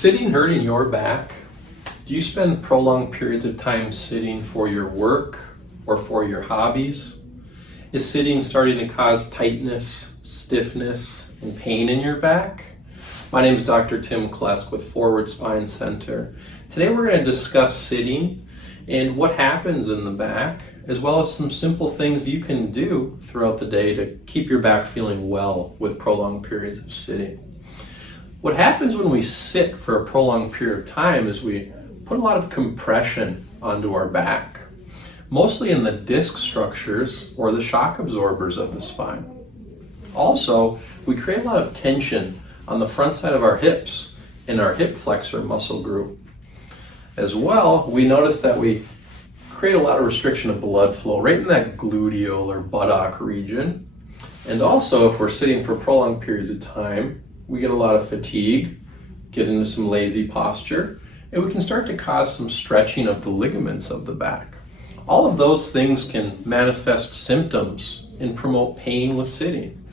sitting hurting your back? Do you spend prolonged periods of time sitting for your work or for your hobbies? Is sitting starting to cause tightness, stiffness, and pain in your back? My name is Dr. Tim Klesk with Forward Spine Center. Today we're going to discuss sitting and what happens in the back, as well as some simple things you can do throughout the day to keep your back feeling well with prolonged periods of sitting. What happens when we sit for a prolonged period of time is we put a lot of compression onto our back, mostly in the disc structures or the shock absorbers of the spine. Also, we create a lot of tension on the front side of our hips in our hip flexor muscle group. As well, we notice that we create a lot of restriction of blood flow right in that gluteal or buttock region. And also, if we're sitting for prolonged periods of time, we get a lot of fatigue, get into some lazy posture, and we can start to cause some stretching of the ligaments of the back. All of those things can manifest symptoms and promote pain with sitting.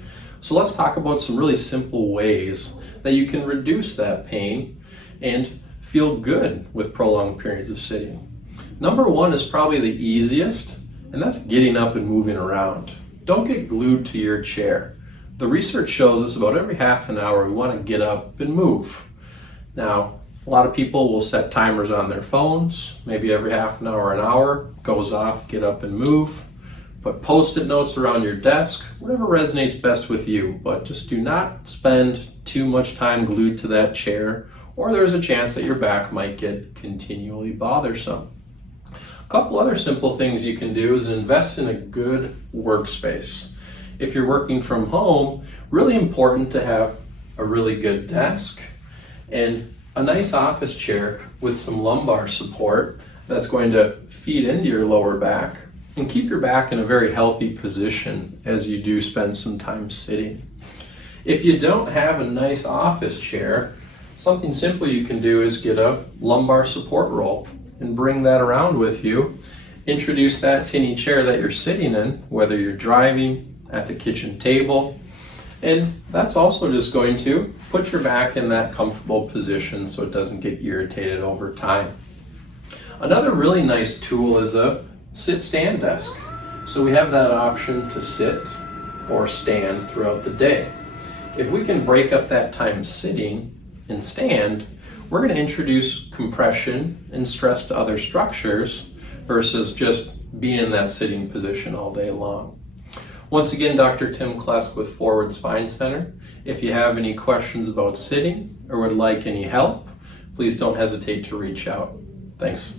So let's talk about some really simple ways that you can reduce that pain and feel good with prolonged periods of sitting. Number one is probably the easiest, and that's getting up and moving around. Don't get glued to your chair. The research shows us about every half an hour we want to get up and move. Now, a lot of people will set timers on their phones, maybe every half an hour goes off, get up and move. Put post-it notes around your desk, whatever resonates best with you, but just do not spend too much time glued to that chair, or there's a chance that your back might get continually bothersome. A couple other simple things you can do is invest in a good workspace. If you're working from home, really important to have a really good desk and a nice office chair with some lumbar support that's going to feed into your lower back and keep your back in a very healthy position as you do spend some time sitting. If you don't have a nice office chair, something simple you can do is get a lumbar support roll and bring that around with you. Introduce that to any chair that you're sitting in, whether you're driving, at the kitchen table, and that's also just going to put your back in that comfortable position so it doesn't get irritated over time. Another really nice tool is a sit-stand desk. So we have that option to sit or stand throughout the day. If we can break up that time sitting and stand, we're going to introduce compression and stress to other structures versus just being in that sitting position all day long. Once again, Dr. Tim Klesk with Forward Spine Center. If you have any questions about sitting or would like any help, please don't hesitate to reach out. Thanks.